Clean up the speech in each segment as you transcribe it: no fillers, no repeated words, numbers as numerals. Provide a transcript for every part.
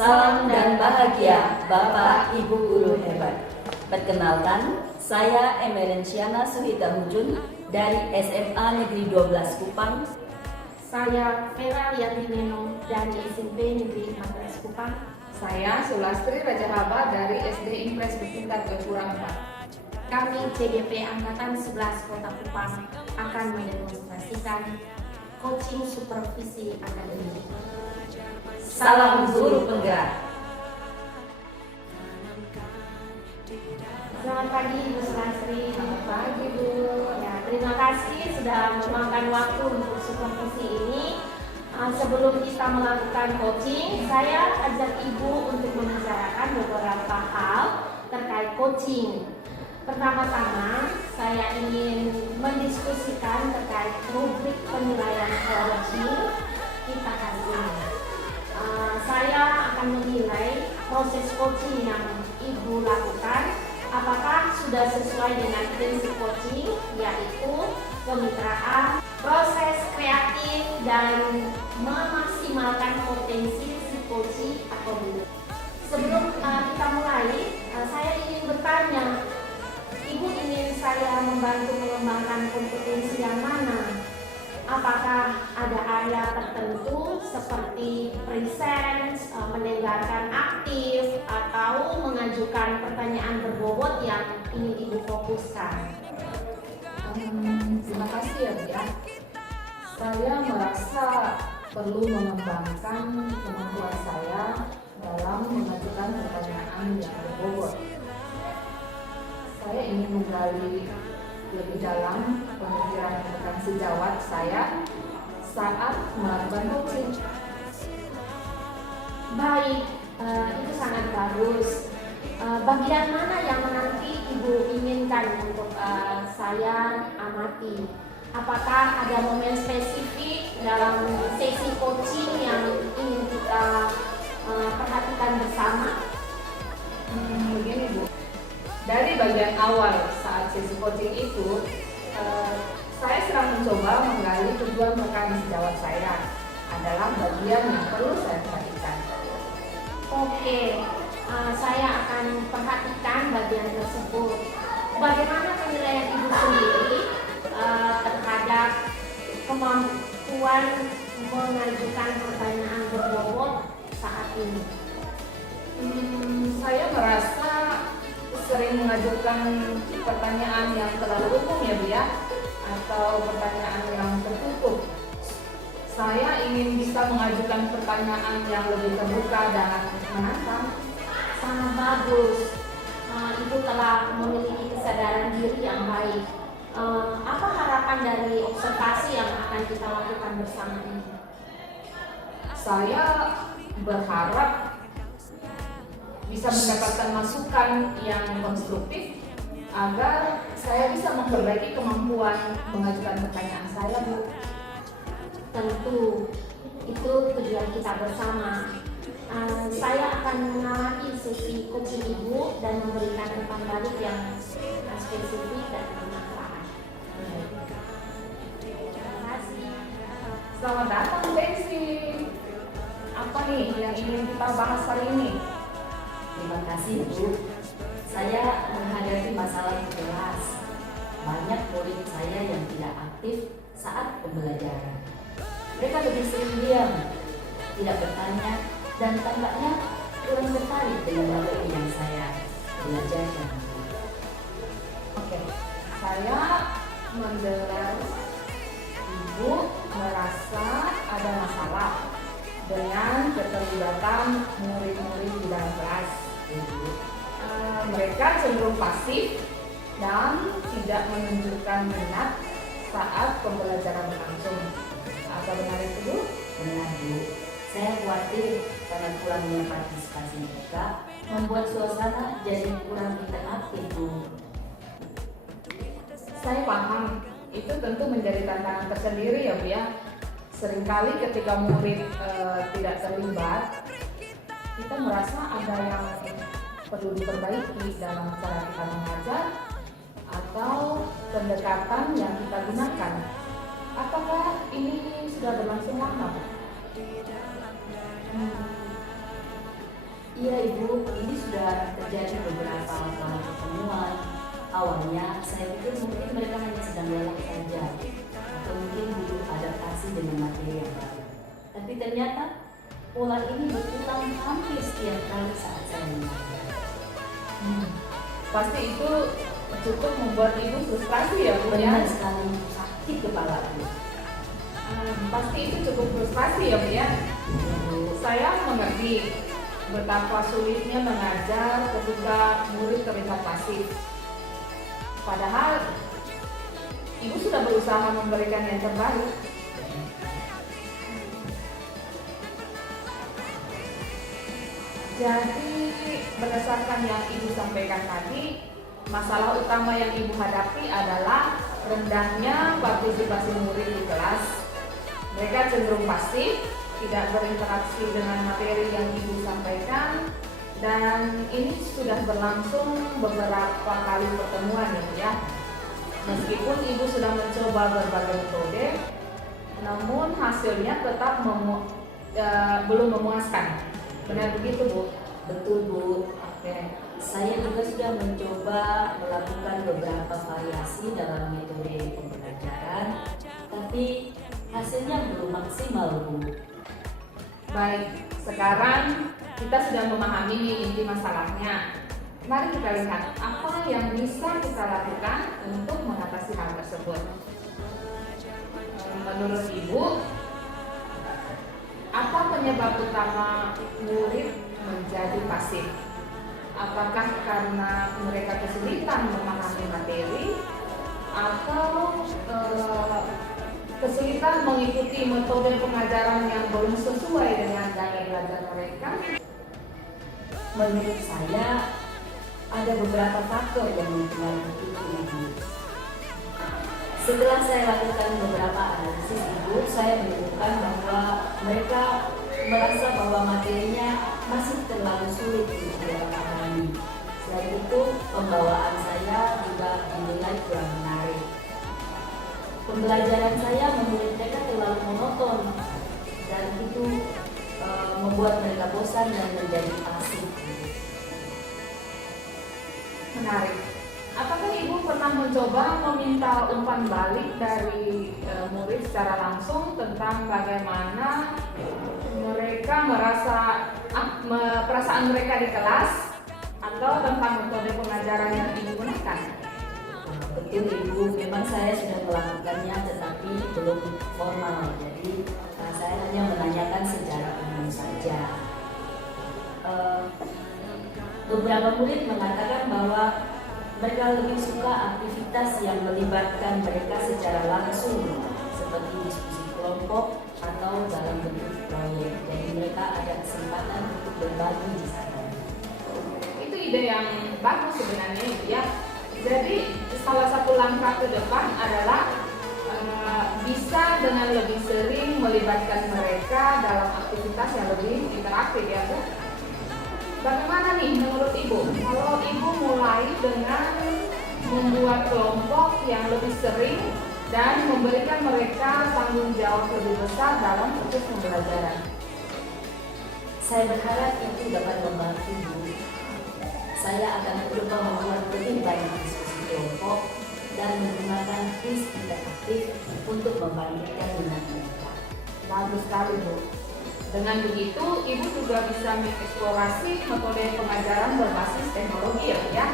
Salam dan bahagia Bapak Ibu Guru hebat. Perkenalkan, saya Emerensiana Suhita Hujun dari SMA Negeri 12 Kupang. Saya Vera Liatineno dari SMP Negeri 14 Kupang. Saya Sulastri Rajahaba dari SD Impres bertingkat Gapura 4. Kami CGP Angkatan 11 Kota Kupang akan mendemonstrasikan coaching supervisi akademik. Salam guru penggerak. Selamat pagi Bu Sulastri. Selamat pagi Bu. Ya, terima kasih sudah meluangkan waktu untuk supervisi ini. Sebelum kita melakukan coaching, saya ajak Ibu untuk membicarakan beberapa hal terkait coaching. Pertama-tama, saya ingin mendiskusikan terkait rubrik penilaian coaching kita hari ini. Saya akan menilai proses coaching yang Ibu lakukan, apakah sudah sesuai dengan prinsip coaching, yaitu kemitraan, proses kreatif, dan memaksimalkan potensi si coaching atau belum. Sebelum kita mulai, saya ingin bertanya, Ibu ingin saya membantu mengembangkan kompetensi yang mana? Apakah ada area tertentu seperti present, mendengarkan aktif, atau mengajukan pertanyaan berbobot yang ingin Ibu fokuskan? Terima kasih ya Bu ya. Saya merasa perlu mengembangkan kemampuan saya dalam mengajukan pertanyaan yang berbobot. Saya ingin menggali lebih dalam pemikiran tentang sejawat saya saat melakukan coaching. Baik, itu sangat bagus. Bagian mana yang nanti Ibu inginkan untuk saya amati? Apakah ada momen spesifik dalam sesi coaching yang ingin kita perhatikan bersama? Begini Bu, dari bagian awal saat sesi coaching itu, saya sedang mencoba menggali tujuan rekan sejawat saya adalah bagian yang perlu saya perhatikan. Oke, saya akan perhatikan bagian tersebut. Bagaimana penilaian Ibu sendiri terhadap kemampuan mengajukan pertanyaan berbobot saat ini? Saya merasa sering mengajukan pertanyaan yang terlalu umum ya Bu ya, atau pertanyaan yang tertutup. Saya ingin bisa mengajukan pertanyaan yang lebih terbuka dan menantang. Sangat bagus. Ibu telah memiliki kesadaran diri yang baik. Apa harapan dari observasi yang akan kita lakukan bersama ini? Saya berharap bisa mendapatkan masukan yang konstruktif agar saya bisa memperbaiki kemampuan mengajukan pertanyaan saya Bu. Tentu itu tujuan kita bersama. Saya akan mengamati sesi coaching Ibu dan memberikan umpan balik yang spesifik dan bermanfaat. Terima kasih. Selamat datang Desi. Apa nih yang ingin kita bahas hari ini? Terima kasih Bu. Saya menghadapi masalah di kelas. Banyak murid saya yang tidak aktif saat pembelajaran. Mereka lebih sering diam, tidak bertanya, dan tampaknya kurang tertarik dengan materi yang saya belajarkan. Oke, saya mendengar Ibu merasa ada masalah dengan keterlibatan murid-murid di dalam kelas. Mereka cenderung pasif dan tidak menunjukkan minat saat pembelajaran berlangsung. Apa benar itu Bu? Benar Bu, saya khawatir karena kurangnya partisipasi mereka membuat suasana jadi kurang interaktif Bu. Saya paham, itu tentu menjadi tantangan tersendiri ya Bu ya. Seringkali ketika murid tidak terlibat, kita merasa ada yang perlu diperbaiki dalam cara kita mengajar atau pendekatan yang kita gunakan. Apakah ini sudah berlangsung lama Bu? Iya Ibu, ini sudah terjadi beberapa kali pertemuan. Awalnya saya pikir mungkin mereka hanya sedang lelah saja, atau mungkin butuh adaptasi dengan materi yang baru. Tapi ternyata pola ini berulang hampir setiap kali saat saya mengajar. Pasti itu cukup membuat ibu frustrasi ya Bu ya? Benar sekali, sakit kepala Bu. Pasti itu cukup frustrasi ya Bu ya? Saya mengerti betapa sulitnya mengajar ketika murid terlihat pasif. Padahal ibu sudah berusaha memberikan yang terbaik. Jadi berdasarkan yang ibu sampaikan tadi, masalah utama yang ibu hadapi adalah rendahnya partisipasi murid di kelas. Mereka cenderung pasif, tidak berinteraksi dengan materi yang ibu sampaikan, dan ini sudah berlangsung beberapa kali pertemuan ya. Meskipun ibu sudah mencoba berbagai metode, namun hasilnya tetap belum memuaskan. Benar begitu Bu? Betul Bu. Oke. Saya juga sudah mencoba melakukan beberapa variasi dalam metode pembelajaran, tapi hasilnya belum maksimal Bu. Baik, sekarang kita sudah memahami nih inti masalahnya. Mari kita lihat apa yang bisa kita lakukan untuk mengatasi hal tersebut. Menurut Ibu, apa penyebab utama murid menjadi pasif? Apakah karena mereka kesulitan memahami materi atau kesulitan mengikuti metode pengajaran yang belum sesuai dengan gaya belajar mereka? Menurut saya ada beberapa faktor yang mempengaruhi itu Ibu. Setelah saya lakukan beberapa analisis Ibu, saya menemukan bahwa mereka merasa bahwa materinya masih terlalu sulit untuk mereka pahami. Selain itu, pembawaan saya juga dinilai kurang menarik. Pembelajaran saya membuat mereka terlalu monoton, dan itu membuat mereka bosan dan menjadi pasif. Menarik. Apakah Ibu pernah mencoba meminta umpan balik dari murid secara langsung tentang bagaimana mereka merasa perasaan mereka di kelas atau tentang metode pengajaran yang Ibu gunakan? Betul Ibu, memang saya sudah melakukannya tetapi belum formal. Jadi saya hanya menanyakan secara umum saja. Beberapa murid mengatakan bahwa mereka lebih suka aktivitas yang melibatkan mereka secara langsung, seperti diskusi kelompok atau dalam bentuk proyek. Jadi mereka ada kesempatan untuk berbagi di sana. Itu ide yang bagus sebenarnya ya. Jadi salah satu langkah ke depan adalah bisa dengan lebih sering melibatkan mereka dalam aktivitas yang lebih interaktif ya Bu. Bagaimana nih menurut Ibu? Kalau Ibu mulai dengan membuat kelompok yang lebih sering dan memberikan mereka tanggung jawab lebih besar dalam proses pembelajaran. Saya berharap itu dapat membantu Bu. Saya akan mencoba membuat lebih banyak diskusi kelompok dan menggunakan kuis interaktif untuk membangkitkan minat mereka. Bagus sekali Bu. Dengan begitu, Ibu juga bisa mengeksplorasi metode pengajaran berbasis teknologi ya.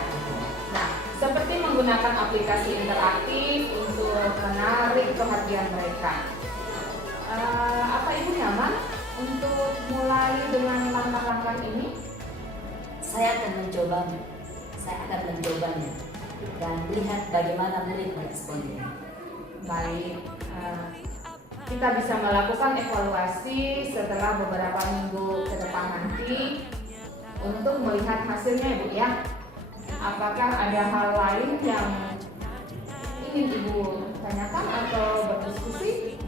Nah, seperti menggunakan aplikasi interaktif untuk menarik perhatian mereka. Apa Ibu nyaman untuk mulai dengan langkah-langkah ini? Saya akan mencobanya dan lihat bagaimana murid meresponnya. Baik, kita bisa melakukan evaluasi setelah beberapa minggu ke depan nanti untuk melihat hasilnya Ibu ya. Apakah ada hal lain yang ingin Ibu tanyakan atau berdiskusi?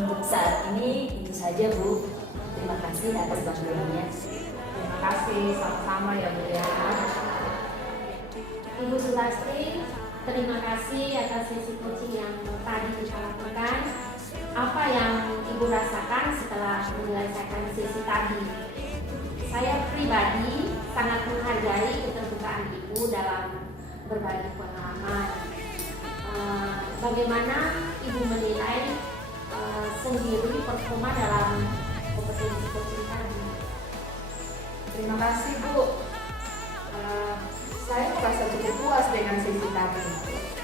Untuk saat ini itu saja Bu. Terima kasih atas bantuannya. Terima kasih, sama-sama ya Bu ya. Ibu Sulastri, terima kasih atas sesi coaching yang tadi kita lakukan. Apa yang Ibu rasakan setelah menyelesaikan sesi tadi? Saya pribadi sangat menghargai keterbukaan Ibu dalam berbagi pengalaman. Bagaimana Ibu menilai sendiri performa dalam kompetensi coaching tadi? Terima kasih Bu. Saya merasa cukup puas dengan sesi tadi,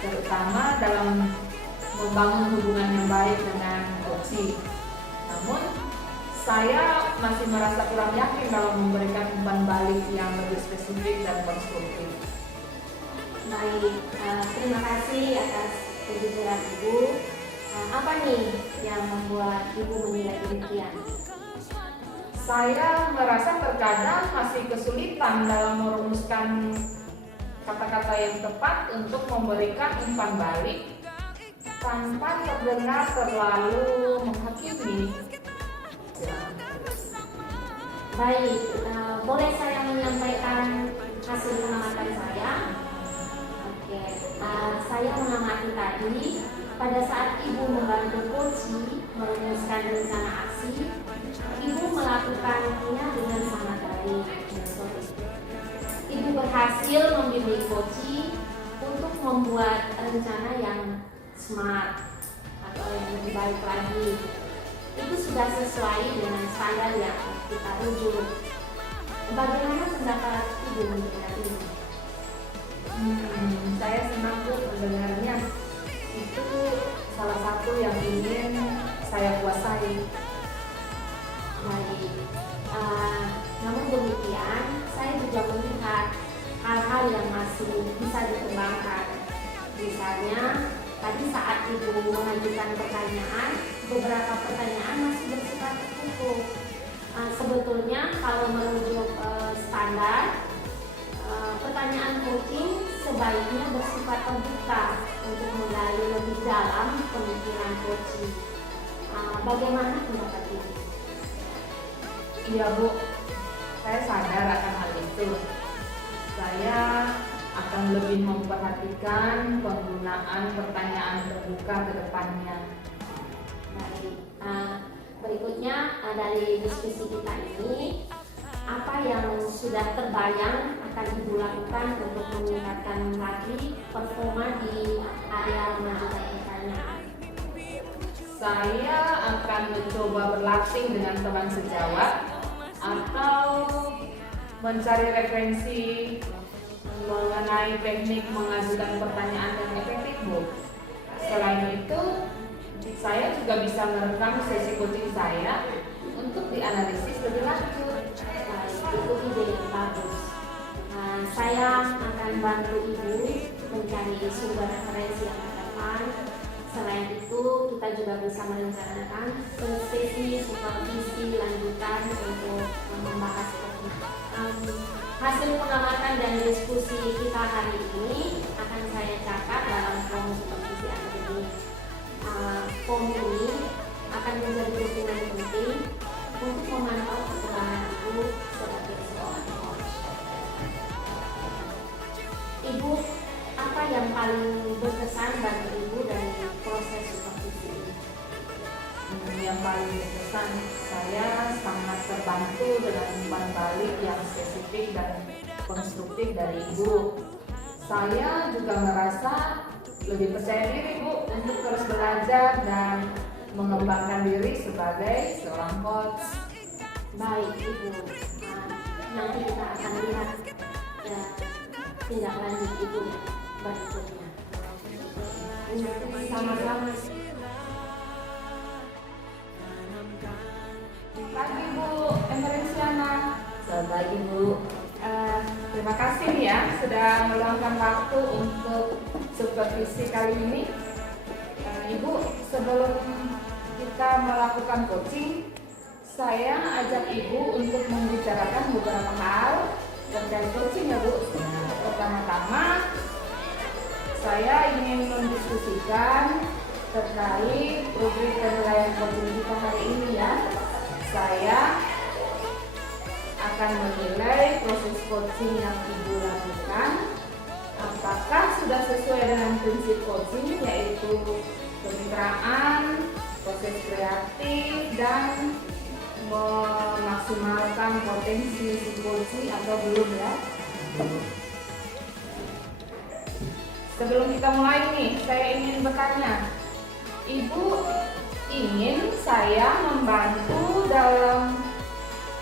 terutama dalam membangun hubungan yang baik dengan coaching. Namun, saya masih merasa kurang yakin dalam memberikan umpan balik yang lebih spesifik dan konstruktif. Baik, terima kasih atas kejujuran Ibu. Apa nih yang membuat Ibu menilai demikian? Saya merasa terkadang masih kesulitan dalam merumuskan kata-kata yang tepat untuk memberikan umpan balik tanpa terdengar terlalu menghakimi. Baik, boleh saya menyampaikan hasil pengamatan saya? Oke, saya mengamati tadi pada saat Ibu membantu coaching merumuskan rencana aksi, Ibu melakukannya dengan sangat baik. Ibu berhasil membimbing coaching untuk membuat rencana yang smart atau yang lebih baik lagi. Itu sudah sesuai dengan standar yang kita rujuk. Bagaimana pendapat Ibu mengenai ini? Saya senang tuh mendengarnya. Itu salah satu yang ingin saya kuasai. Baik. Namun demikian, saya juga melihat hal-hal yang masih bisa dikembangkan. Misalnya, tadi saat Ibu mengajukan pertanyaan, beberapa pertanyaan masih bersifat tertutup. Sebetulnya kalau merujuk standar, pertanyaan coaching sebaiknya bersifat terbuka untuk menggali lebih dalam pemikiran coaching. Bagaimana pendapat Ibu? Iya Bu, saya sadar akan hal itu. Saya akan lebih memperhatikan penggunaan pertanyaan terbuka ke depannya. Baik, berikutnya dari diskusi kita ini, apa yang sudah terbayang akan Ibu lakukan untuk meningkatkan lagi performa di area mengajukan pertanyaan? Saya akan mencoba berlatih dengan teman sejawat atau mencari referensi mengenai teknik mengajukan pertanyaan yang efektif Bu. Selain itu, saya juga bisa merekam sesi coaching saya untuk dianalisis lebih lanjut. Itu ide yang bagus. Saya akan bantu Ibu mencari sumber referensi yang relevan. Selain itu, kita juga bisa merencanakan sesi supervisi lanjutan untuk membahas topik. Hasil pengamatan dan diskusi kita hari ini akan saya catat dalam form supervisi akademik. Form ini akan menjadi dokumen penting untuk memantau perkembangan Ibu sebagai seorang coach. Ibu, apa yang paling berkesan bagi Ibu dari proses supervisi ini? Yang paling berkesan, saya sangat terbantu dengan umpan balik yang spesifik dan konstruktif dari Ibu. Saya juga merasa lebih percaya diri Bu untuk terus belajar dan mengembangkan diri sebagai seorang coach. Baik Ibu, nanti kita akan lihat tindak lanjut Ibu berikutnya. Sama-sama. Pagi Bu Emerensiana. Selamat pagi Bu. Terima kasih nih ya sudah meluangkan waktu untuk supervisi kali ini. Ibu, sebelum kita melakukan coaching, saya ajak Ibu untuk membicarakan beberapa hal terkait coaching ya Bu. Pertama-tama, saya ingin mendiskusikan terkait rubrik penilaian coaching kita hari ini ya. Saya akan menilai proses coaching yang Ibu lakukan, apakah sudah sesuai dengan prinsip coaching, yaitu kemitraan, proses kreatif, dan memaksimalkan potensi psikologi atau belum ya? Sebelum kita mulai nih, saya ingin bertanya, Ibu ingin saya membantu dalam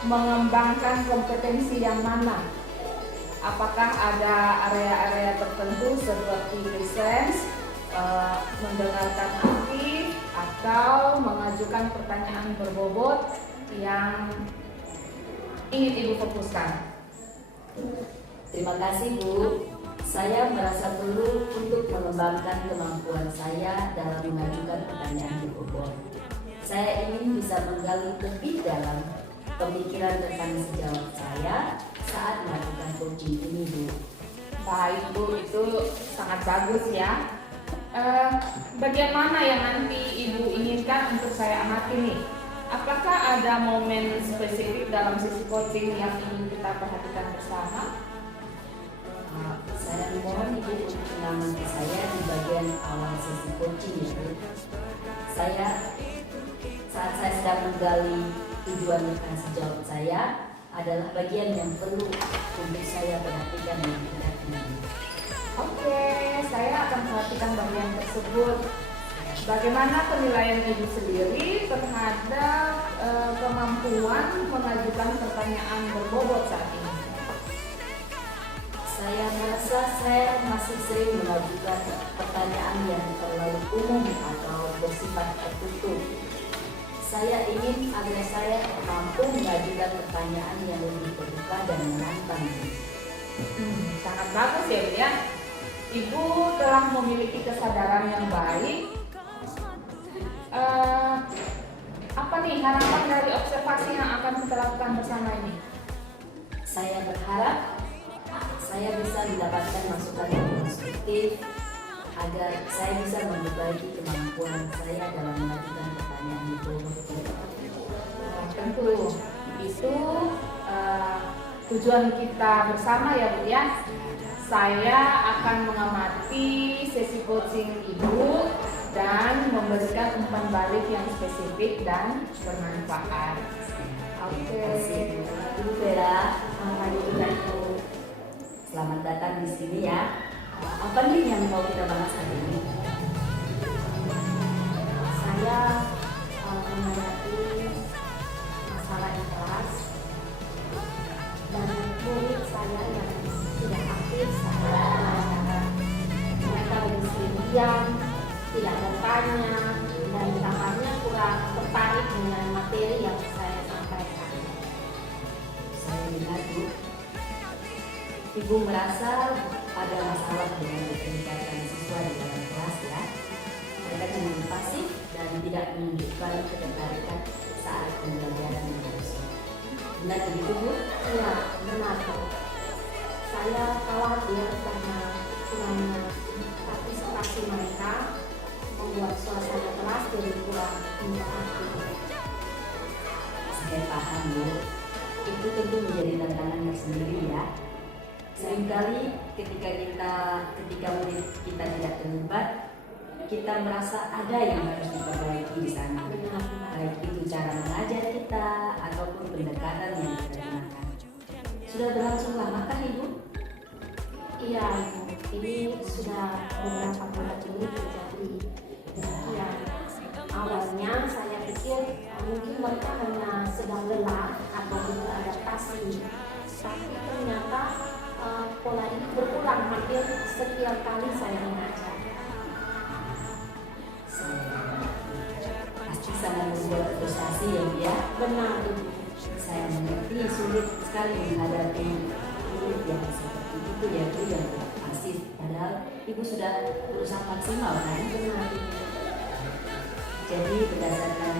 mengembangkan kompetensi yang mana? Apakah ada area-area tertentu seperti presence, mendengarkan aktif, atau mengajukan pertanyaan berbobot yang ingin Ibu fokuskan? Terima kasih Bu. Saya merasa perlu untuk mengembangkan kemampuan saya dalam mengajukan pertanyaan berbobot. Saya ingin bisa menggali lebih dalam pemikiran rekan sejawat saya saat melakukan coaching ini Bu. Baik Bu, itu sangat bagus ya. Bagian mana yang nanti Ibu inginkan untuk saya amati nih? Apakah ada momen spesifik dalam sesi coaching yang ingin kita perhatikan bersama? Saya mohon Ibu untuk mengamati saya di bagian awal sesi coaching ya Bu. Saat saya sedang menggali tujuan rekan sejawat saya adalah bagian yang perlu untuk saya perhatikan dan tidak ini. Oke, saya akan perhatikan bagian tersebut. Bagaimana penilaian Ibu sendiri terhadap kemampuan mengajukan pertanyaan berbobot saat ini? Saya merasa saya masih sering mengajukan pertanyaan yang terlalu umum atau bersifat tertutup. Saya ingin agar saya mampu mengajukan pertanyaan yang lebih terbuka dan menantang. Sangat bagus ya Bu ya. Ibu telah memiliki kesadaran yang baik. Apa nih harapan dari observasi yang akan kita lakukan bersama ini? Saya berharap saya bisa mendapatkan masukan yang konstruktif agar saya bisa memperbaiki kemampuan saya dalam mengajukan pertanyaan itu. Tentu itu tujuan kita bersama ya Bu ya. Saya akan mengamati sesi coaching Ibu dan memberikan umpan balik yang spesifik dan bermanfaat. Terima kasih Ibu Vera, Ibu. Selamat datang di sini ya. Apa nih yang mau kita bahas hari ini? Saya menghadapi masalah di kelas dan murid saya yang tidak aktif saat pelajaran. Mereka lebih sering diam, tidak bertanya, dan tampaknya kurang tertarik dengan materi yang saya sampaikan. Saya lihat Bu, Ibu merasa ada masalah dengan keterlibatan siswa di dalam kelas ya. Mereka cenderung pasif dan tidak menunjukkan ketertarikan saat pembelajaran berlangsung. Benar begitu Bu? Iya, benar. Saya khawatir karena kurangnya partisipasi mereka membuat suasana kelas jadi kurang interaktif. Saya paham Bu. Itu tentu menjadi tantangan tersendiri ya. Seringkali ketika murid kita tidak terlibat, kita merasa ada yang harus diperbaiki di sana. Baik itu cara mengajar kita ataupun pendekatan yang kita gunakan. Sudah berlangsung lamakah Ibu? Iya, Ibu. Ini sudah beberapa bulan ini terjadi. Ya, awalnya saya pikir mungkin mereka hanya sedang lelah atau beradaptasi, tapi ternyata pola ini berulang hampir setiap kali saya mengajar. Pasti sangat membuat frustasi ya Bu ya. Benar, Ibu. Saya mengerti sulit sekali menghadapi murid yang seperti itu ya Bu, yang tidak pasif. Padahal Ibu sudah berusaha maksimal kan? Benar, Ibu. Jadi berdasarkan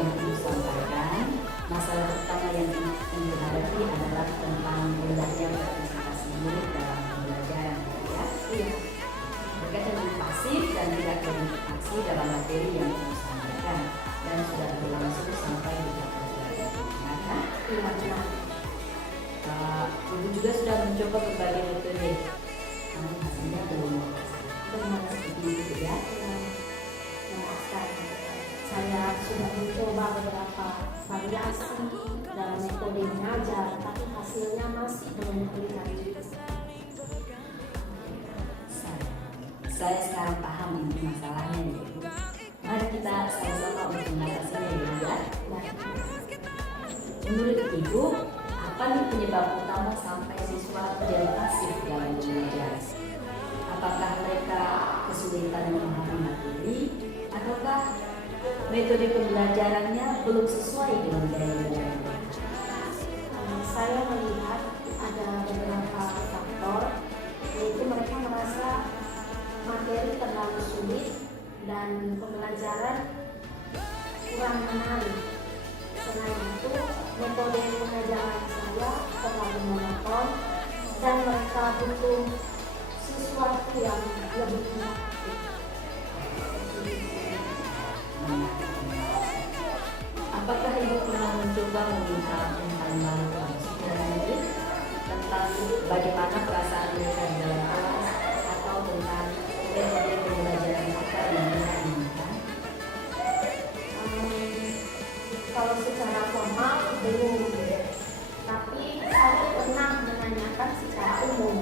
yang Ibu sampaikan, masalah pertama yang Ibu hadapi adalah tentang rendahnya partisipasi murid dalam pembelajaran ya. Iya. Mereka cenderung pasif dan tidak berinteraksi dalam materi yang Ibu sampaikan dan sudah berlangsung sampai beberapa bulan. Nah, Iya, benar. Ibu juga sudah mencoba berbagai metode, namun hasilnya belum Benar. seperti itu ya. Memuaskan. Saya sudah mencoba beberapa variasi dalam metode lebih lanjut. Saya sekarang paham inti masalahnya ya Ibu. Mari kita sama-sama untuk mengatasinya ya Ibu ya. Menurut Ibu, apa nih penyebab utama sampai siswa menjadi pasif dalam belajar? Apakah mereka kesulitan memahami materi, ataukah metode pembelajarannya belum sesuai dengan gaya belajar mereka? Saya melihat ada beberapa faktor, yaitu mereka merasa materi terlalu sulit dan pembelajaran kurang menarik. Selain itu, metode pengajaran saya terlalu monoton dan mereka butuh sesuatu yang lebih kreatif. Apakah Ibu pernah mencoba meminta umpan balik langsung dari murid tentang bagaimana perasaan mereka di dalam kelas atau tentang metode pembelajaran mereka yang mereka inginkan? Kalau secara formal belum, tapi saya pernah menanyakan secara umum.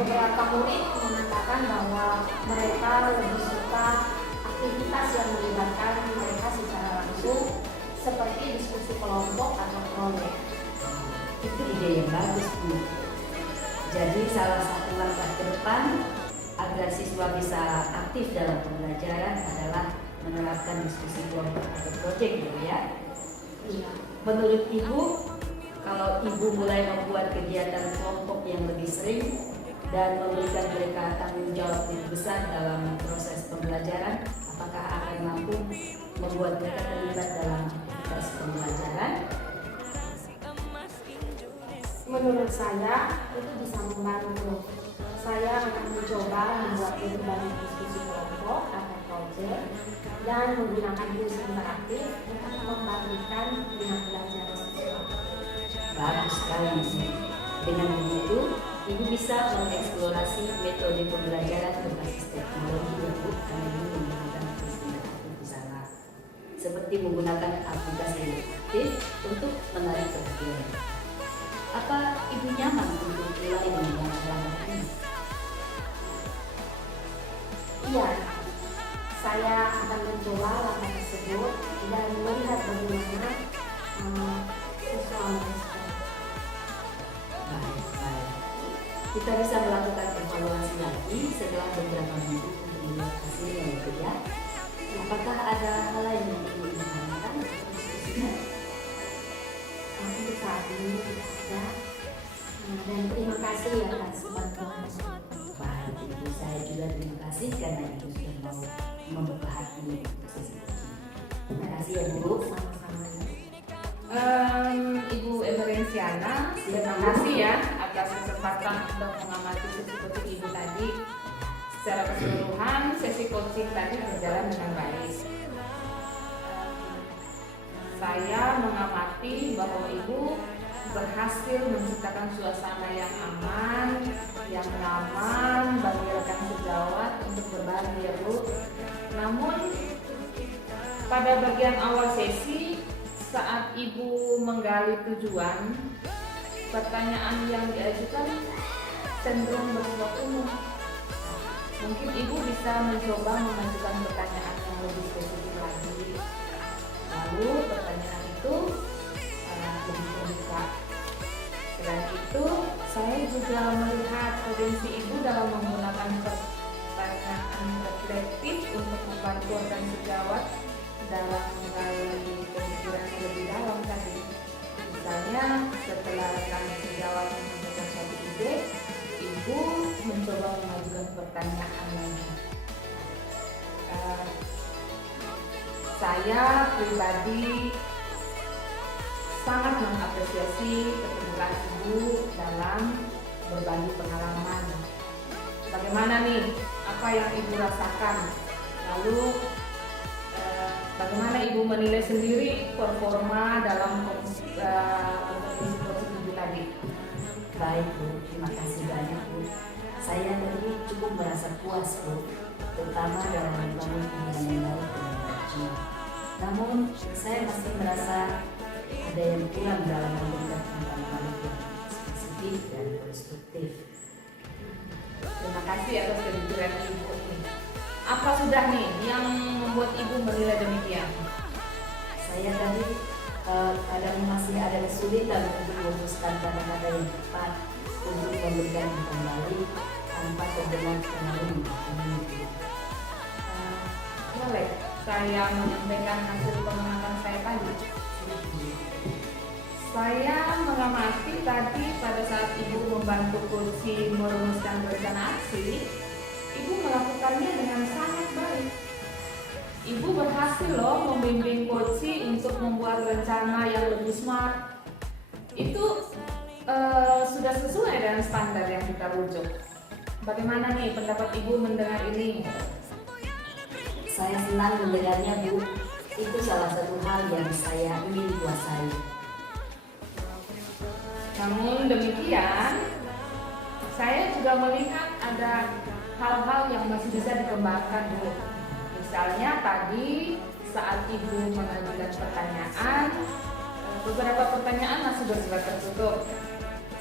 Beberapa murid mengatakan bahwa mereka lebih suka aktivitas yang melibatkan mereka secara langsung, seperti diskusi kelompok atau proyek. Itu ide yang bagus Bu. Jadi salah satu langkah ke depan agar siswa bisa aktif dalam pembelajaran adalah menerapkan diskusi kelompok atau proyek gitu ya. Iya. Menurut Ibu, kalau Ibu mulai membuat kegiatan kelompok yang lebih sering dan memberikan mereka tanggung jawab lebih besar dalam proses pembelajaran, apakah akan mampu membuat mereka terlibat dalam aktivitas pembelajaran? Menurut saya itu bisa membantu. Saya akan mencoba membuat lebih banyak diskusi kelompok atau proyek dan menggunakan tools interaktif untuk membangkitkan minat belajar siswa. Bagus sekali Ibu. Dengan begitu, Ibu bisa mengeksplorasi metode pembelajaran berbasis teknologi ya Bu, karena ini menggunakan tools interaktif di sana. Seperti menggunakan aplikasi interaktif untuk menarik perhatian. Apa Ibu nyaman untuk mulai dengan langkah ini? Iya, saya akan mencoba langkah tersebut dan melihat bagaimana siswa merespon. Baik. Kita bisa melakukan evaluasi lagi setelah beberapa minggu untuk melihat hasilnya gitu ya. Apakah ada hal lain yang perlu ditanyakan untuk diskusinya? Untuk saat ini tidak ada. Dan terima kasih ya atas bantuan. Baik Ibu, saya juga terima kasih karena Ibu sudah mau membuka hati untuk sesi ini. Terima kasih ya Bu. Sama-sama. Ibu Emerenciana, terima kasih ya atas kesempatan untuk mengamati sesi coaching Ibu tadi. Secara keseluruhan, sesi coaching tadi berjalan dengan baik. Saya mengamati bahwa Ibu berhasil menciptakan suasana yang aman, yang nyaman bagi rekan sejawat untuk berbagi ya Bu. Namun pada bagian awal sesi, saat Ibu menggali tujuan, pertanyaan yang diajukan cenderung bersifat umum. Mungkin Ibu bisa mencoba mengajukan pertanyaan yang lebih spesifik lagi. Lalu pertanyaan itu lebih terbuka. Selain itu, saya juga melihat potensi Ibu dalam menggunakan pertanyaan reflektif untuk membantu rekan sejawat dalam menggali pemikiran yang lebih dalam tadi. Misalnya, setelah rekan sejawat menyampaikan suatu ide, Ibu mencoba mengajukan pertanyaan lagi. Saya pribadi sangat mengapresiasi keterbukaan Ibu dalam berbagi pengalaman. Bagaimana nih, apa yang Ibu rasakan? Lalu bagaimana Ibu menilai sendiri performa dalam kompetisi coaching Ibu tadi? Baik Bu, terima kasih banyak Bu. Saya tadi cukup merasa puas Bu, terutama dalam membangun hubungan yang baik dengan coaching. Namun saya masih merasa ada yang kurang dalam memberikan umpan balik yang spesifik kreatif dan konstruktif. Terima kasih atas kejujuran Ibu ini. Apa sudah nih yang membuat Ibu menilai demikian? Saya tadi kadang masih ada kesulitan untuk memutuskan kata-kata yang tepat untuk memberikan kembali tanpa terdengar terlalu menyinggung. Boleh saya menyampaikan hasil pengamatan saya tadi? Saya mengamati tadi pada saat Ibu membantu Koci merumuskan rencana aksi, Ibu melakukannya dengan sangat baik. Ibu berhasil loh membimbing Koci untuk membuat rencana yang lebih smart. Itu sudah sesuai dengan standar yang kita rujuk. Bagaimana nih pendapat Ibu mendengar ini? Saya senang mendengarnya, Bu. Itu salah satu hal yang saya ingin kuasai. Namun demikian, saya juga melihat ada hal-hal yang masih bisa dikembangkan, Bu. Misalnya tadi saat Ibu mengajukan pertanyaan, beberapa pertanyaan masih bersifat tertutup.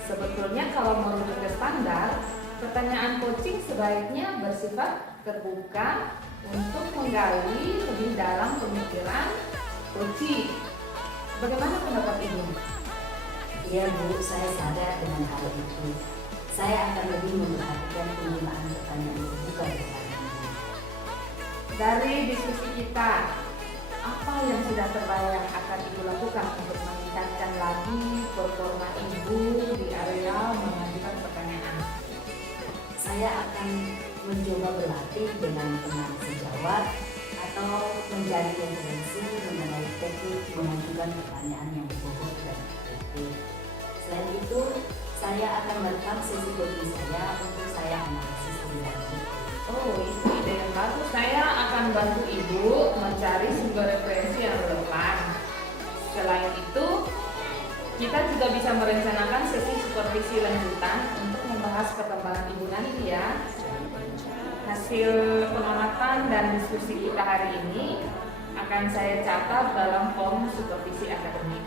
Sebetulnya kalau merujuk ke standar, pertanyaan coaching sebaiknya bersifat terbuka untuk menggali lebih dalam pemikiran coaching. Bagaimana pendapat Ibu? Iya, Bu, saya sadar dengan hal itu. Saya akan lebih memperhatikan penggunaan pertanyaan terbuka pertanyaan. Dari diskusi kita, apa yang sudah terbayang akan Ibu lakukan untuk meningkatkan lagi performa Ibu di area mengajukan pertanyaan? Saya akan mencoba berlatih dengan tenang sejawab atau mencari referensi mengenai teknik mengajukan pertanyaan yang bobot dan efektif. Selain itu, saya akan merekam sesi coaching saya untuk saya analisis lebih lanjut. Oh, itu ide yang bagus. Saya akan bantu Ibu mencari sumber referensi yang relevan. Selain itu, kita juga bisa merencanakan sesi supervisi lanjutan untuk membahas perkembangan Ibu nanti ya. Hasil pengamatan dan diskusi kita hari ini akan saya catat dalam form supervisi akademik.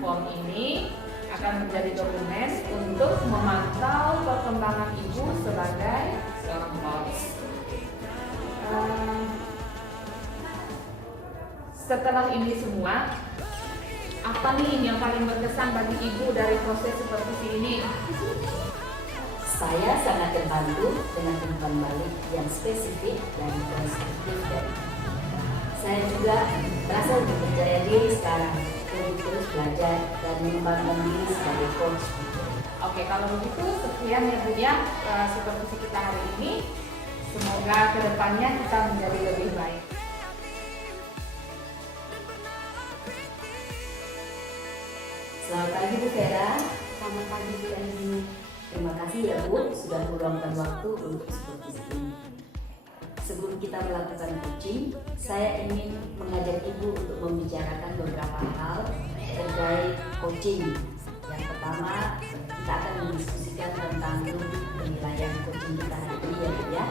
Form ini akan menjadi dokumen untuk memantau perkembangan Ibu sebagai seorang coach. Setelah ini semua, apa nih yang paling berkesan bagi Ibu dari proses supervisi ini? Saya sangat terbantu dengan umpan balik yang spesifik dan konstruktif dari Ibu. Saya juga merasa lebih percaya diri sekarang untuk terus belajar dan mengembangkan diri sebagai coach. Oke, kalau begitu sekian ya Bu ya supervisi kita hari ini. Semoga kedepannya kita menjadi lebih baik. Selamat pagi Bu Vera. Selamat pagi Bu Elvi. Terima kasih ya Bu sudah meluangkan waktu untuk supervisi ini. Sebelum kita melakukan coaching, saya ingin mengajak Ibu untuk membicarakan beberapa hal terkait coaching. Yang pertama, kita akan mendiskusikan tentang logik penilaian coaching kita hari ini ya Bu ya.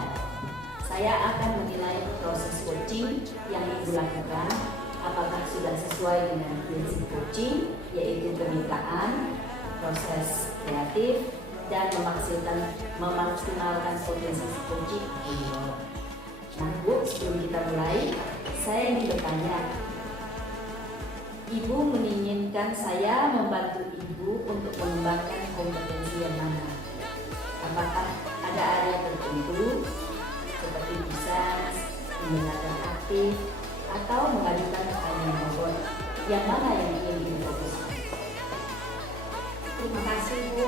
Saya akan menilai proses coaching yang Ibu lakukan, apakah sudah sesuai dengan prinsip coaching, yaitu kemitraan, proses kreatif, dan memaksimalkan potensi coaching Ibu. Nah Bu, sebelum kita mulai, saya ingin bertanya, Ibu menginginkan saya membantu Ibu untuk mengembangkan kompetensi yang mana? Apakah ada area tertentu seperti bisa mendengarkan aktif atau mengajukan pertanyaan bobot? Yang mana yang ingin Ibu fokuskan? Terima kasih Bu.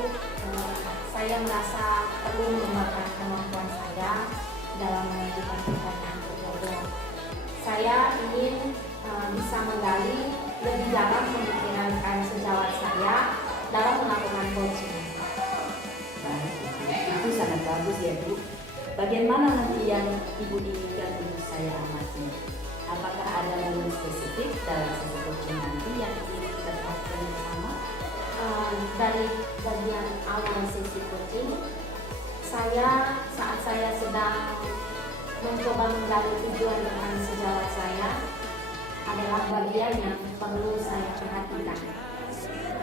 Saya merasa perlu mengembangkan kemampuan saya dalam mengajukan pertanyaan berbobot. Saya ingin bisa menggali lebih dalam pemikiran dan sejawat saya dalam melakukan coaching. Baik, itu sangat bagus ya Bu. Bagian mana nanti yang Ibu inginkan untuk saya amati? Apakah ada momen spesifik dalam sesi coaching nanti yang ingin kita lakukan bersama? Dari bagian awal sesi coaching, saat saya sedang mencoba menggali tujuan dengan sejawat saya adalah bagian yang perlu saya perhatikan.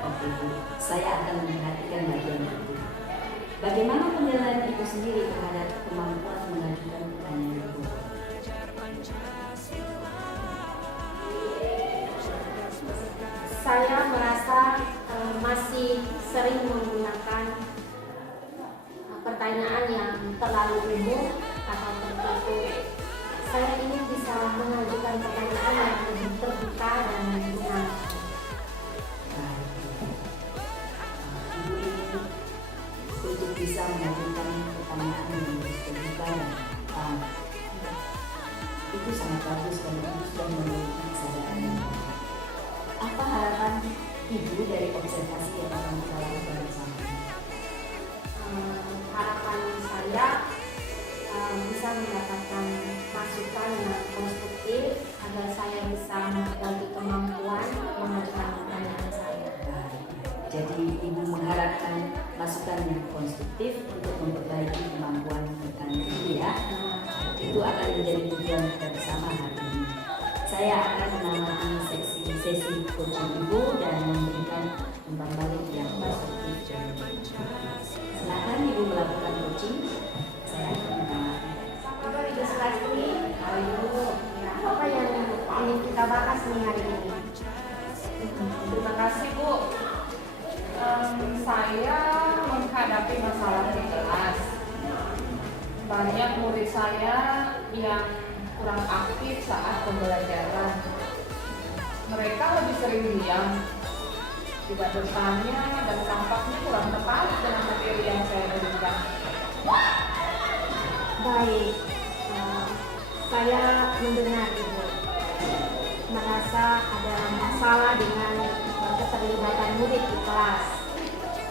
Oke Bu, saya akan memperhatikan bagian itu. Bagaimana penilaian Ibu sendiri terhadap kemampuan mengajukan pertanyaan Ibu? Saya merasa masih sering menggunakan pertanyaan yang terlalu umum atau tertutup. Saya ingin bisa mengajukan pertanyaan yang lebih terbuka dan menyentuh. Ibu ingin untuk bisa mengajukan pertanyaan yang lebih terbuka dan paham. Itu sangat bagus kalau Ibu sudah memiliki kesadaran yang baik. Apa harapan Ibu dari observasi yang akan kita lakukan bersama? Harapan saya bisa mendapatkan masukan yang konstruktif agar saya bisa memiliki kemampuan mengajukan pertanyaan saya. Jadi Ibu mengharapkan masukan yang konstruktif untuk memperbaiki kemampuan bertanya Ibu ya. Itu akan menjadi tujuan kita bersama hari ini. Saya akan mengamati sesi coaching Ibu dan memberikan umpan balik yang konstruktif. Silakan Ibu melakukan coaching. Saya akan mengamati. Bapak Ibu Sulastri, apa yang ingin kita bahas nih hari ini? Terima kasih Bu. Saya menghadapi masalah di kelas. Banyak murid saya yang kurang aktif saat pembelajaran. Mereka lebih sering diam, tidak bertanya, dan tampaknya kurang tertarik dengan materi yang saya berikan. Baik, saya mendengar Ibu merasa ada masalah dengan keterlibatan murid di kelas.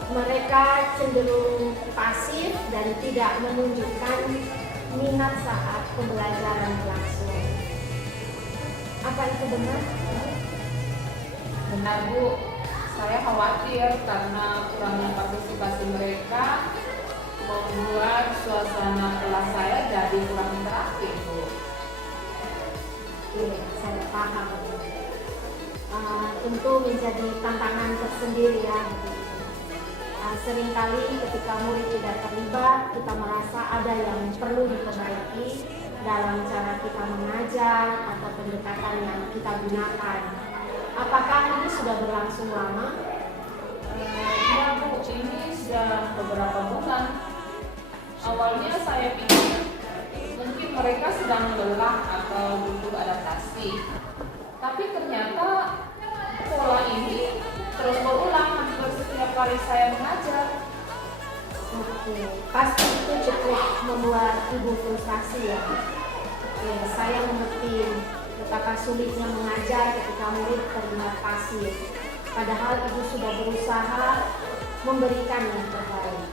Mereka cenderung pasif dan tidak menunjukkan minat saat pembelajaran berlangsung. Apa itu benar? Benar Bu, saya khawatir karena kurangnya partisipasi mereka membuat suasana kelas saya jadi kurang interaktif Bu. Oke, saya paham. Tentu menjadi tantangan tersendiri ya. Seringkali ketika murid tidak terlibat, kita merasa ada yang perlu diperbaiki dalam cara kita mengajar atau pendekatan yang kita gunakan. Apakah ini sudah berlangsung lama? Ya Bu, ini sudah beberapa bulan. Awalnya saya pikir mungkin mereka sedang lelah atau butuh adaptasi. Tapi ternyata pola ini terus berulang hampir setiap kali saya mengajar. Oke, pasti itu cukup membuat Ibu frustasi ya. Oke, saya mengerti betapa sulitnya mengajar ketika murid terlihat pasif. Padahal Ibu sudah berusaha memberikan yang terbaik.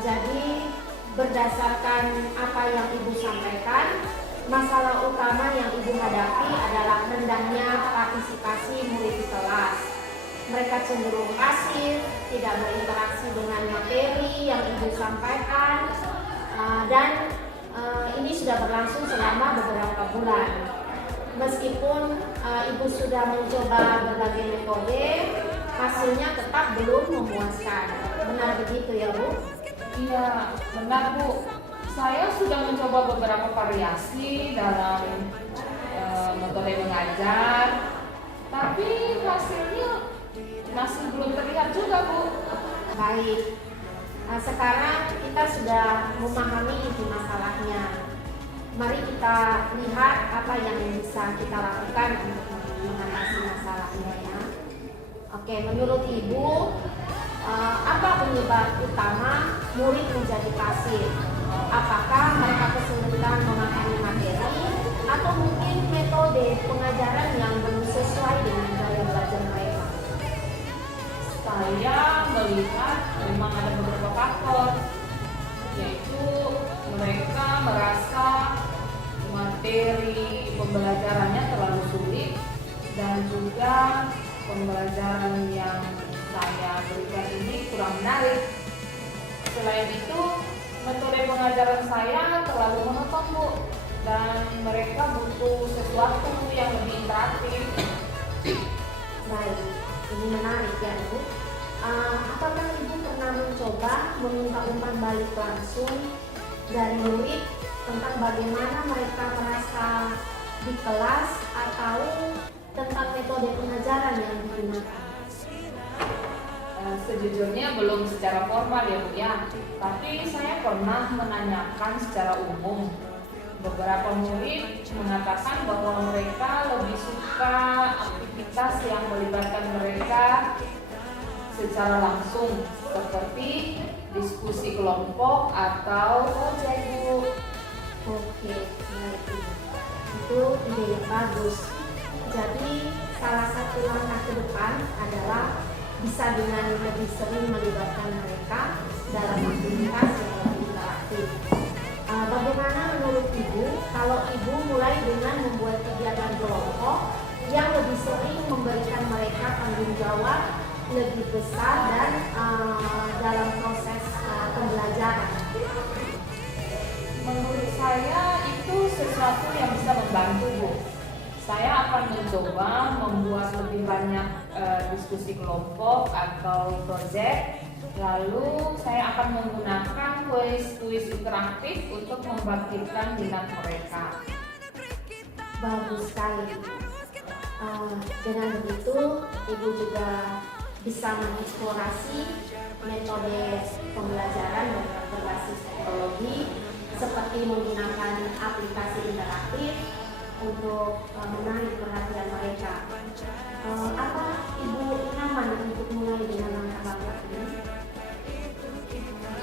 Jadi berdasarkan apa yang Ibu sampaikan, masalah utama yang Ibu hadapi adalah rendahnya partisipasi murid di kelas. Mereka cenderung pasif, tidak berinteraksi dengan materi yang Ibu sampaikan, dan ini sudah berlangsung selama beberapa bulan. Meskipun Ibu sudah mencoba berbagai metode, hasilnya tetap belum memuaskan. Benar begitu ya Bu? Iya, benar Bu. Saya sudah mencoba beberapa variasi dalam metode mengajar, tapi hasilnya masih belum terlihat juga Bu. Baik, sekarang kita sudah memahami inti masalahnya. Mari kita lihat apa yang bisa kita lakukan untuk mengatasi masalahnya ya. Oke, menurut Ibu, apa penyebab utama murid menjadi pasif? Apakah mereka kesulitan memahami materi atau mungkin metode pengajaran yang belum sesuai dengan gaya belajar mereka? Saya melihat memang ada beberapa faktor, yaitu mereka merasa materi pembelajarannya terlalu sulit dan juga pembelajaran yang saya berikan ini kurang menarik. Selain itu, metode pengajaran saya terlalu monoton Bu, dan mereka butuh sesuatu yang lebih interaktif. Baik, Ini menarik ya Ibu. Apakah Ibu pernah mencoba meminta umpan balik langsung dari murid tentang bagaimana mereka merasa di kelas atau tentang metode pengajaran yang digunakan? Sejujurnya belum secara formal ya Bu ya, tapi saya pernah menanyakan secara umum. Beberapa murid mengatakan bahwa mereka lebih suka aktivitas yang melibatkan mereka secara langsung, seperti diskusi kelompok atau proyek Bu. Oke, baik Ibu. Itu ide yang bagus. Jadi salah satu langkah ke depan adalah bisa dengan lebih sering melibatkan mereka dalam aktivitas yang lebih interaktif. Bagaimana menurut Ibu kalau Ibu mulai dengan membuat kegiatan kelompok yang lebih sering memberikan mereka tanggung jawab lebih besar dan dalam proses pembelajaran? Menurut saya itu sesuatu yang bisa membantu Bu. Saya akan mencoba membuat lebih banyak diskusi kelompok atau proyek. Lalu saya akan menggunakan kuis-kuis interaktif untuk membangkitkan minat mereka. Bagus sekali. Dengan begitu, Ibu juga bisa mengeksplorasi metode pembelajaran yang berbasis teknologi seperti menggunakan aplikasi interaktif untuk menarik perhatian mereka. Apa Ibu nyaman untuk mulai dengan langkah-langkah ini?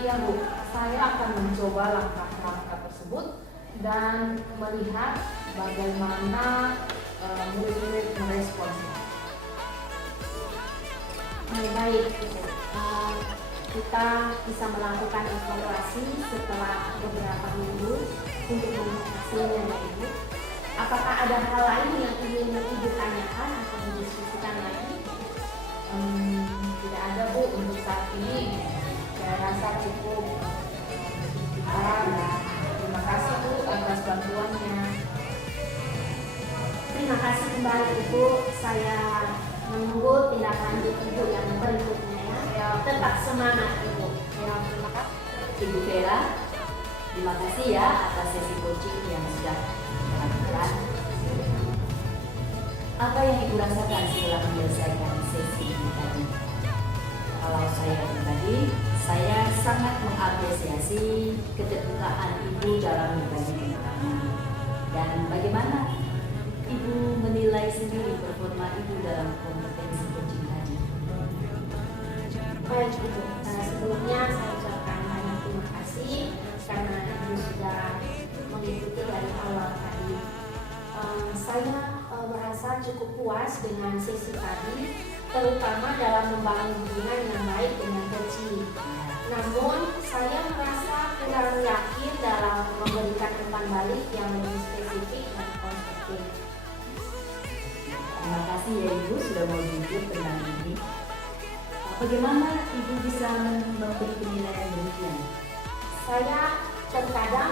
Iya Bu, saya akan mencoba langkah-langkah tersebut dan melihat bagaimana murid-murid meresponsnya. Baik, Ibu. Kita bisa melakukan evaluasi setelah beberapa minggu untuk melihat hasilnya ya Ibu. Apakah ada hal lain yang ingin Ibu tanyakan atau didiskusikan lagi? Tidak ada Bu untuk saat ini. Saya rasa cukup. Terima kasih Bu atas bantuannya. Terima kasih kembali Ibu. Saya menunggu tindak lanjut Ibu yang berikutnya ya. Tetap semangat Ibu. Ya, terima kasih. Ibu Vera, terima kasih ya atas sesi coaching yang sudah dilakukan. Apa yang Ibu rasakan setelah menyelesaikan sesi ini tadi? Kalau saya pribadi, saya sangat mengapresiasi keterbukaan Ibu dalam berbagi pengalaman. Dan bagaimana Ibu menilai sendiri performa Ibu dalam kompetensi coaching tadi? Baik Ibu, sebelumnya saya ucapkan banyak terima kasih karena Ibu sudah mengikuti dari awal tadi. Saya merasa cukup puas dengan sesi tadi, terutama dalam membangun hubungan yang baik dengan coaching. Namun, saya merasa kurang yakin dalam memberikan umpan balik yang lebih spesifik dan konstruktif. Terima kasih ya Ibu sudah mau jujur tentang ini. Bagaimana Ibu bisa memberi penilaian demikian? Saya terkadang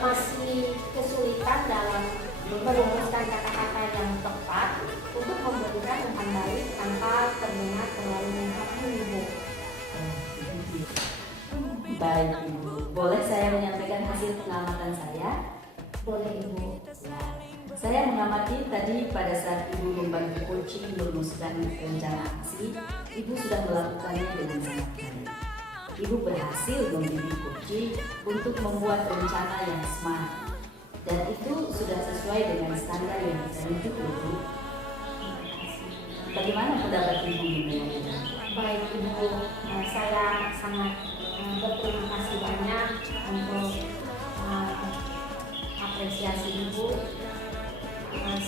masih kesulitan dalam merumuskan kata-kata yang tepat untuk memberikan umpan balik tanpa terdengar terlalu menghakimi. Baik Ibu, boleh saya menyampaikan hasil pengamatan saya? Boleh Ibu. Ya, saya mengamati tadi pada saat Ibu membantu coaching merumuskan rencana aksi, Ibu sudah melakukannya dengan sangat baik. Ibu berhasil membimbing coaching untuk membuat rencana yang smart, dan itu sudah sesuai dengan standar yang kita Ibu. Bagaimana pendapat Ibu mengenai? Baik Ibu, saya sangat berterima kasih banyak untuk apresiasi Ibu.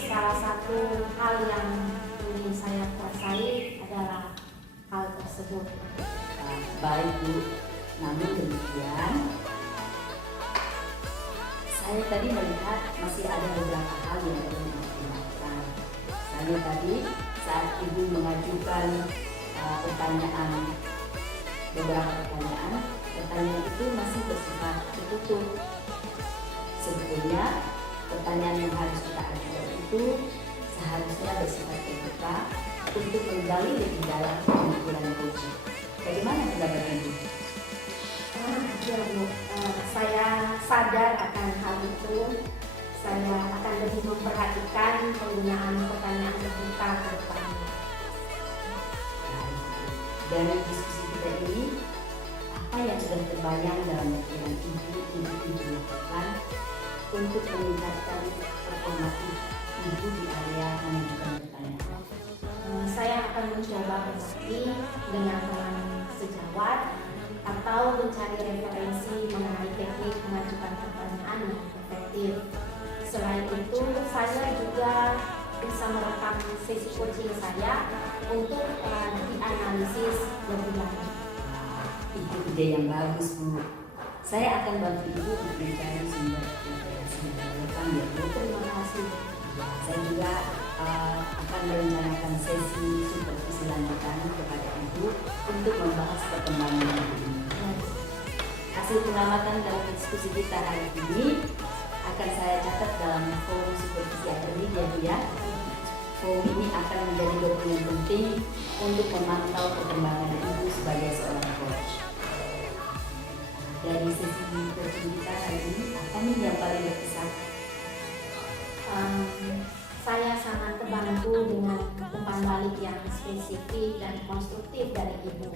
Salah satu hal yang ingin saya kuasai adalah hal tersebut. Baik Bu, namun demikian saya tadi melihat masih ada beberapa hal yang perlu dipertimbangkan. Misalnya tadi saat Ibu mengajukan beberapa pertanyaan itu masih bersifat tertutup. Sebetulnya pertanyaan yang harus kita ajukan itu seharusnya bersifat terbuka untuk menggali lebih dalam pemikiran coaching. Bagaimana pendapat Ibu? Ya Bu, saya sadar akan hal itu. Saya akan lebih memperhatikan penggunaan pertanyaan terbuka ke depannya. Dari diskusi kita ini, apa yang sudah terbayang dalam pikiran Ibu lakukan untuk meningkatkan performatif Ibu di area mengajukan pertanyaan? Saya akan mencoba berbagi dengan teman sejawat atau mencari referensi mengenai teknik mengajukan pertanyaan yang efektif. Selain itu, saya juga bisa merekam sesi coaching saya untuk dianalisis lebih lanjut. Itu ide yang bagus, Bu. Saya akan bantu Ibu untuk mencari sumber referensi yang relevan ya, Bu. Terima kasih. Saya juga akan merencanakan sesi supervisi lanjutan kepada Ibu untuk membahas perkembangan ini. Hasil pengamatan dalam diskusi kita hari ini akan saya catat dalam forum supervisi akademik ya Bu ya. Forum ini akan menjadi dokumen penting untuk memantau perkembangan Ibu sebagai seorang coach. Dari sesi coaching kita hari ini, apa nih yang paling berkesan? Saya sangat terbantu dengan umpan balik yang spesifik dan konstruktif dari Ibu.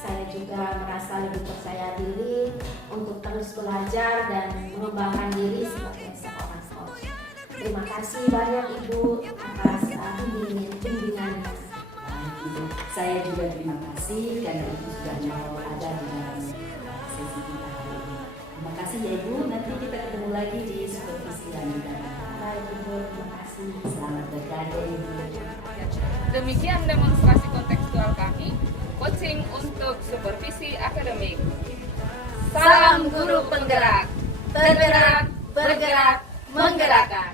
Saya juga merasa lebih percaya diri untuk terus belajar dan mengembangkan diri sebagai seorang coach. Terima kasih banyak Ibu atas bimbingannya. Saya juga terima kasih karena Ibu sudah mau ada di dalam sesi kita hari ini. Terima kasih ya Ibu. Nanti kita ketemu lagi di supervisi lanjutan. Baik Ibu, terima kasih. Selamat berkarya Ibu. Demikian demonstrasi kontekstual kami, coaching untuk supervisi akademik. Salam guru penggerak, tergerak, bergerak, menggerakkan.